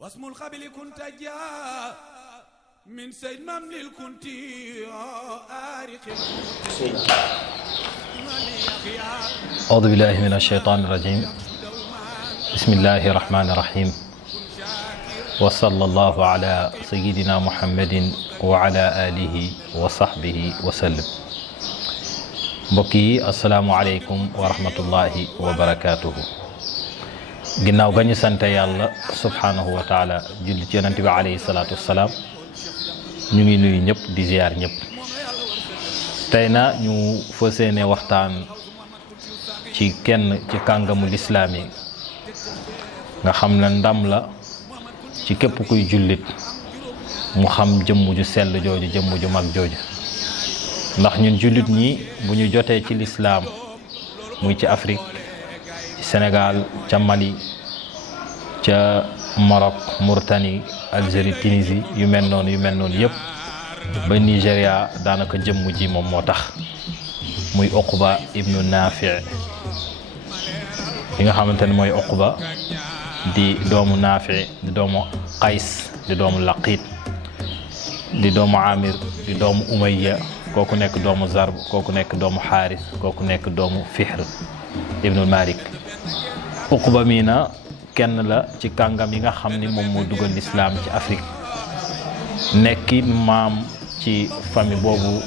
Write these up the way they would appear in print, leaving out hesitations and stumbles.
واسم الخبل كنت جاء من سيد ممن كنت آرق. أعوذ بالله من الشيطان الرجيم. بسم الله الرحمن الرحيم. وصلى الله على سيدنا محمد وعلى آله وصحبه وسلم. mbokk yi asalaamualeykum wa rahmatullahi wa barakaatuhu. ginnaaw ga ñu sant yàlla subhaanahu wa taala julli ci yonent bi alayhi salaatu wassalaam ñu ngi nuyu ñëpp di ziyaar ñëpp. tey na ñu fas yéene waxtaan ci kenn ci kàngamu lislaam yi nga xam ne ndam la ci képp kuy jullit mu xam jëmm ju sell jooju jëmm ju mag jooju. ndax ñun jullit ñi bu ñu jotee ci lislaam muy ci Afrique ci Sénégal ca Mali ca Maroc Mauritanie Algérie Tunisie yu mel noonu yëpp ba Nigéria daanaka jëmm ji moom moo tax muy Uqba ibnu Naafi' li nga xamante ne mooy Uqba di doomu Naafi' di doomu Qays di doomu Laqiit di doomu Amir di doomu Umayya kooku nekk doomu Zarb kooku nekk doomu Xaaris kooku nekk doomu Fihr ibnu Malik. Uqba mii na kenn la ci kàngam yi nga xam ni moom moo dugal lislaam ci Afrique nekki maam ci famille boobu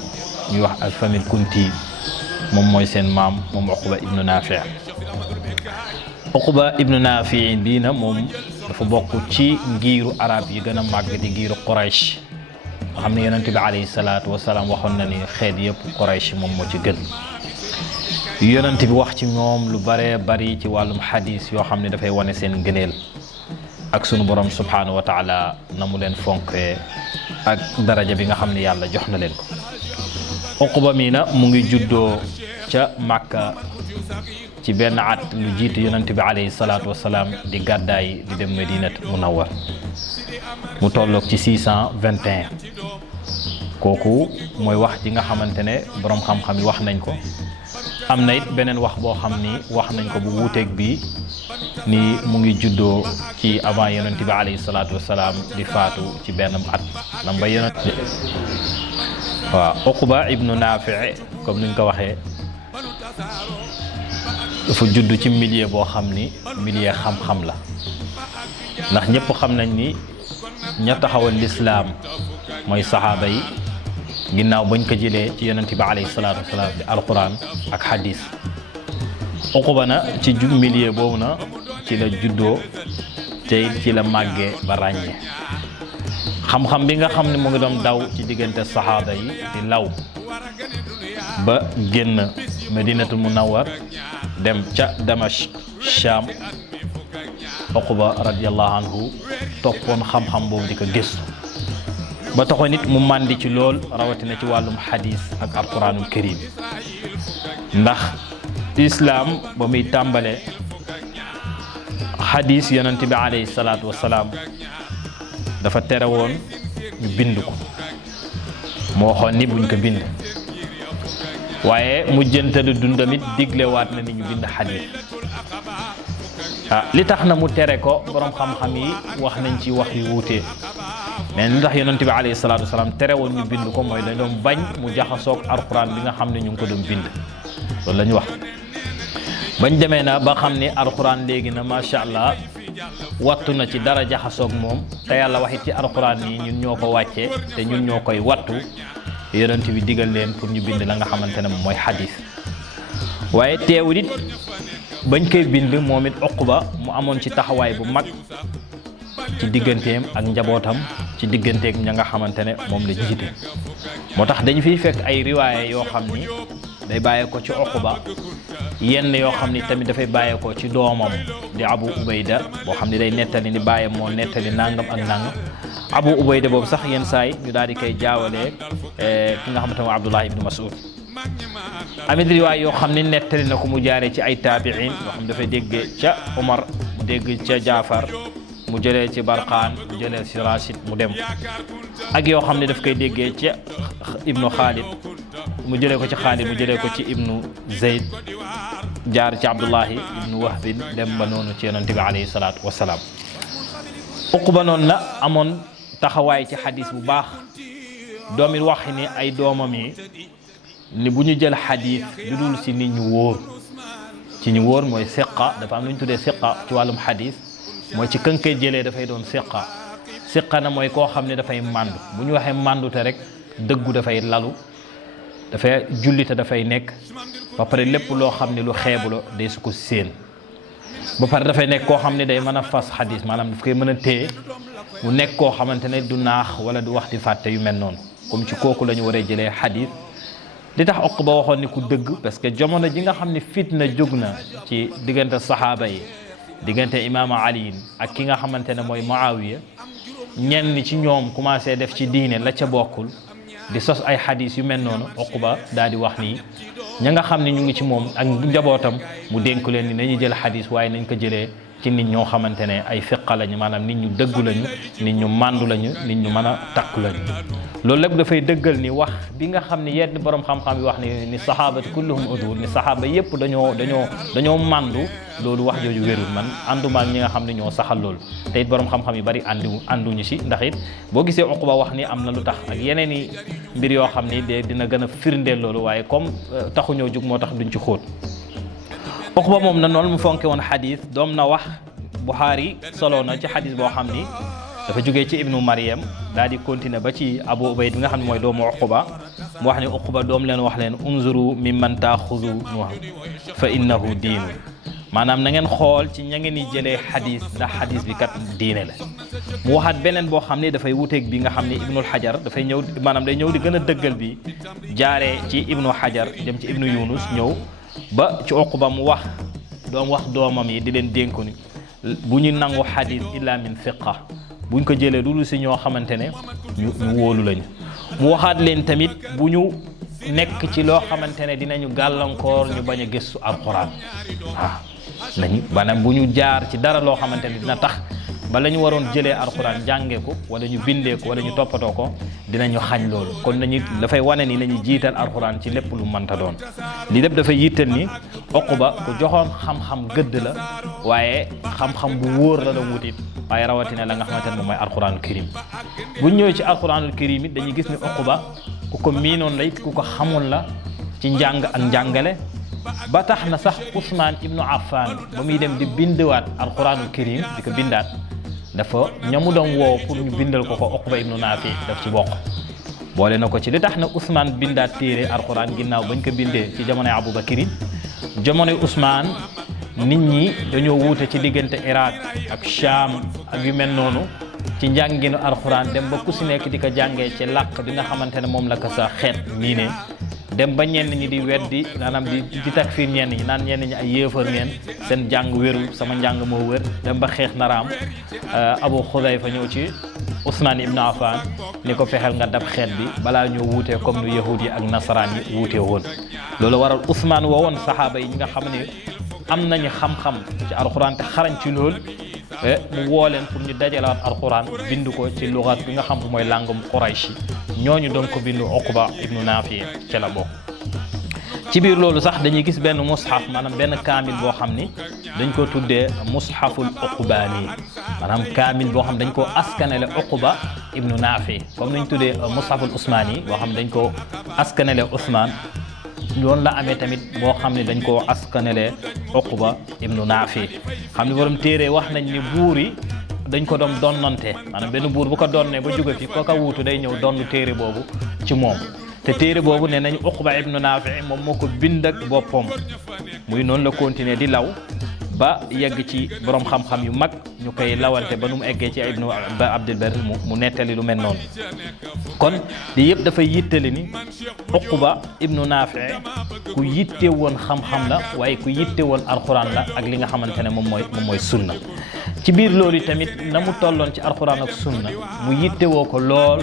ñuy wax al famille Kunti moom mooy seen maam moom Uqba ibnu Naafi'. Uqba ibnu Naafi' bii na moom dafa bokk ci ngiiru arab yi gën a màgg di ngiiru Quraysh nga xam ne yonent bi alayhi salaatu wasalaam waxoon na ni xeet yëpp Quraysh moom moo ci gën. yonent bi wax ci ñoom lu bare bari ci wàllum xadis yoo xam ne dafay wane seen ngëneel ak sunu borom subhaanahu wa taala na mu leen fonkee ak daraja bi nga xam ne yàlla jox na leen ko. Uqba mi na mu ngi juddoo ca Makka ci benn at lu jiitu yonent bi alayhi salaatu wasalaam di gàddaay di dem Madinat Munawwar mu tolloog ci 621. kooku mooy wax ji nga xamante ne boroom xam-xam yi wax nañ ko. am na it beneen wax boo xam ni wax nañ ko bu wuuteeg bi ni mu ngi juddoo ci avant yonent bi alayhi salaatu wasalaam di faatu ci benn at lam ba yonent waaw. Uqba ibnu Naafi' comme ni ñu ko waxee dafa judd ci milieu boo xam ni milieu xam-xam la ndax ñëpp xam nañ ni ña taxawal lislaam mooy saxaaba yi ginnaaw bañ ko jëlee ci yonent bi alayhi salaatu wasalaam di alquran ak hadis. Uqba na ci milieu boobu na ci la juddoo te ci la màggee ba ràññee xam-xam bi nga xam ne mu ngi doon daw ci diggante saxaaba yi di law ba génn Madinatul Munawwar dem ca Damashq Sham. Uqba radiyallahu anhu toppoon xam-xam boobu di ko gëstu ba taxoon nit mu màndi ci lool rawatina ci wàllum xadis ak alquranul karim ndax islaam ba muy tàmbale xadis yonent bi alayhi salaatu wasalaam dafa tere woon ñu bind ko moo waxoon ni buñ ko bind waaye mujjantalu dundamit diglewaat na ni ñu bind xadis. li tax na mu tere ko borom xam-xam yi wax nañ ci wax yu wuute mais li tax yonent bi alayhi salaatu wasalaam tere woon ñu bind ko mooy dañ doon bañ mu jaxasoog alquran bi nga xam ne ñu ngi ko doon bind loolu la ñu wax. bañ demee na ba xam ni alquran léegi na macha allah wattu na ci dara jaxasoog moom te yàlla waxit ci alquran yi ñun ñoo ko wàccee te ñun ñoo koy wattu yonent bi digal leen pour ñu bind la nga xamante ne moom mooy xadis. waaye teewul it bañ koy bind moom it Uqba mu amoon ci taxawaay bu mag ci digganteem ak njabootam ci digganteem ña nga xamante ne moom la jiite. moo tax dañu fiy fekk ay riwaaye yoo xam ni day bàyyeekoo ci Uqba yenn yoo xam ni tamit dafay bàyyeekoo ci doomam di Abu Ubayda boo xam ni day nettali ni bàyyam moo nettali nangam ak nangam. Abu Ubayda boobu sax yenn saa yi ñu daal di koy jaawalee ki nga xamante ne mooy Abdullah ibnu Mas'ud. amit riwaay yoo xam ne nettali na ko mu jaaree ci ay taabiin yoo xam dafay déggee ca Umar mu dégg ca Jaafar mu jëlee ci Barqaan mu jëlee ci Rashid mu dem ak yoo xam ne daf koy déggee ca ibnu Xaalid mu jëlee ko ci Xaalid mu jëlee ko ci ibnu Zayd jaar ci Abdullahi ibnu Wahbin dem ba noonu ci yonent bi alayhi salaatu wasalaam. Uqba noonu la amoon taxawaay ci xadis bu baax doom it wax ni ay doomam yi ni bu ñu jël xadis lu dul si nit ñu wóor ci ñu wóor mooy siqa dafa am lu ñu tuddee siqa ci wàllum xadis mooy ci kën koy jëlee dafay doon siqa na mooy koo xam ne dafay màndu bu ñu waxee màndute rek dëggu dafay lalu dafay jullite dafay nekk ba pare lépp loo xam ne lu xeebu la day su ko séen ba pare dafay nekk koo xam ne day mën a fas xadis maanaam daf koy mën a téye mu nekk koo xamante ne du naax wala du wax di fàtte yu mel noonu comme ci kooku la ñu waree jëlee xadis li tax Uqba waxoon ni ku dëgg parce que jamono ji nga xam ne fitna jóg na ci diggante saxaaba yi diggante imaama Ali ak ki nga xamante ne mooy Muawiya ñenn ci ñoom commencé def ci diine la ca bokkul di sos ay xadis yu mel noonu Uqba daal di wax nii ña nga xam ne ñu ngi ci moom ak njabootam mu dénk leen ni nañu jël xadis waaye nañ ko jëlee ci nit ñoo xamante ne ay fiqa lañu maanaam nit ñu dëggu lañu nit ñu màndu lañu nit ñu mën a takku lañu loolu lépp dafay dëggal ni wax bi nga xam ne yenn borom xam-xam yi wax ni saxaabatu kulluhum udul ni saxaaba yépp dañoo màndu loolu wax jooju wérul man ànduma ak ñi nga xam ne ñoo saxal loolu te it borom xam-xam yu bari ànduñu si ndax it boo gisee Uqba wax ni am na lu tax ak yeneen i mbir yoo xam ni de dina gën a firndeel loolu waaye comme taxuñoo jug moo tax duñ ci xóot Uqba moom na noonu mu fonke woon xadis doom na wax Buxaari solo na ci xadis boo xam ni dafa jógee ci ibnu Maryam daal di continuer ba ci Abu Ubayd bi nga xam ne mooy doomu Uqba mu wax ni Uqba doom leen wax leen unzuru mimman taaxudu fa innahu diinu maanaam na ngeen xool ci ña ngeen di jëlee xadis ndax xadis bi kat diine la mu waxaat beneen boo xam ne dafay wuteeg bi nga xam ne Ibnul Hajar dafay ñëw maanaam day ñëw di gën a dëggal bi jaaree ci Ibnu Hajar dem ci Ibnu Yunus ñëw ba ci Uqba mu wax doomam yi di leen dénku ni bu ñu nangu xadis illa min fiqa buñ ko jëlee lu si ñoo xamante ne ñu wóolu lañu mu waxaat leen tamit bu ñu nekk ci loo xamante ne dinañu gàllankoor ñu bañ a gëstu alquran nañu maanaam bu ñu jaar ci dara loo xamante ne dina tax ba la ñu waroon jëlee alquran jàngee ko wala ñu bindee ko wala ñu toppatoo ko dinañu xañ loolu kon nañu dafay wane ni nañu jiital alquran ci lépp lu mënta doon li lépp dafay yittal ni Uqba ku joxoon xam-xam gëdd la waaye xam-xam bu wóor la doon wutit waaye rawatina la nga xamante ne moom mooy alquranul karim bu ñëwee ci alquranul karim it dañuy gis ni Uqba ku ko miinoon la it ku ko xamoon la ci njàng ak njàngale ba tax na sax Ousmane ibnu Affan ba muy dem di bindiwaat alquranul karim di ko bindaat dafa ñamu doon woo pour ñu bindal ko Uqba ibnu Naafi daf ci bokk boole na ko ci li tax na Ousmane bindaat téere alquran ginnaaw bañ ko bindee ci jamonoy Aboubakirin jamonoy Ousmane nit ñi dañoo wuute ci diggante Irak ak Sham ak yu mel noonu ci njànginu alquran dem ba ku si nekk di ko jàngee ci làkk bi nga xamante ne moom la ko sa xeet miine dem ba ñenn ñi di weddi maanaam di takfiir ñenn ñi naan ñenn ñi ay yéefar ngeen seen jàng wérul sama njàng moo wér dem ba xeex naraam Abu Xudayfa ñëw ci Ousmane ibn Affan ni ko fexeel nga dab xeet bi balaa ñoo wuutee comme nu yahud yi ak nasaraan yi wuutee woon loolu waral Ousmane woowoon saxaaba yi ñi nga xam ne am nañu xam-xam ci alxuraan te xarañ ci lool mu woo leen pour ñu dajalaat alxuraan bind ko ci lugat bi nga xam mooy langum Quraysh ñooñu doon ko bindu Uqba ibnu Naafi ca la bokk ci biir loolu sax dañuy gis benn mushaf maanaam benn kaamil boo xam ni dañ ko tuddee mushaful uqbaani maanaam kaamil boo xam dañ koo askanele Uqba ibnu Naafi comme nañ tuddee mushaful usmaani boo xam dañ koo askanele Ousmane loolu la amee tamit boo xam ne dañ koo askanele Uqba ibnu Naafi xam ne borom téere wax nañ ni buur yi dañ ko doon donnante maanaam benn buur bu ko donnee ba jóge fi kooka wuutu day ñëw donn téere boobu ci moom te téere boobu ne nañ Uqba ibnu Naafi moom moo ko bind ak boppam muy noonu la continuer di law ba yegg ci borom xam-xam yu mag ñu koy lawante ba nu mu eggee ci ibnu Abdul Barr mu nettali lu mel noonu kon li yëpp dafay yittali ni Uqba ibnu Naafi ku yitte woon xam-xam la waaye ku yitte woon alxuraan la ak li nga xamante ne moom mooy sunna ci biir loolu tamit na mu tolloon ci alxuraan ak sunna mu yitte woo ko lool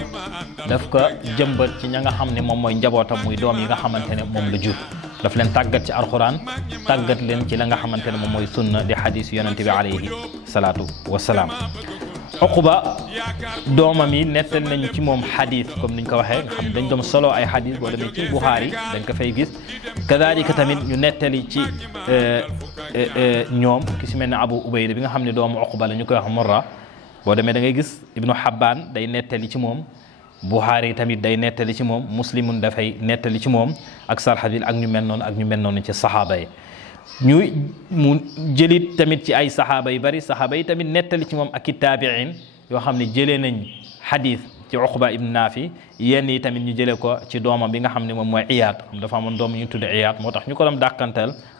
daf ko jëmbat ci ña nga xam ne moom mooy njabootam muy doom yi nga xamante ne moom la jur daf leen tàggat ci alxuraan tàggat leen ci la nga xamante ne moom mooy sunna di xadis yonente bi alayhi salaatu wasalaam Uqba doomam yi nettal nañu ci moom xadis comme niñ ko waxee nga xam dañ doon solo ay xadis boo demee ci Buxaari dañ ko fay gis kadalika tamit ñu nettali ci ñoom ki si mel ne Abu Ubayda bi nga xam ne doomu Uqba la ñu koy wax Murra boo demee da ngay gis ibnu Habbaan day nettali ci moom Buxaari tamit day nettali ci moom Muslimun dafay nettali ci moom ak Sarhabil ak ñu mel noonu ci saxaaba yi mu jëlit tamit ci ay saxaaba yu bari saxaaba yi tamit nettali ci moom ak i taabiin yoo xam ne jëlee nañ xadiis ci Uqba ibn Naafi yenn yi tamit ñu jëlee ko ci doomam bi nga xam ne moom mooy Iyaad dafa amoon doom ñu tudd Iyaad moo tax ñu ko doon dàkkantal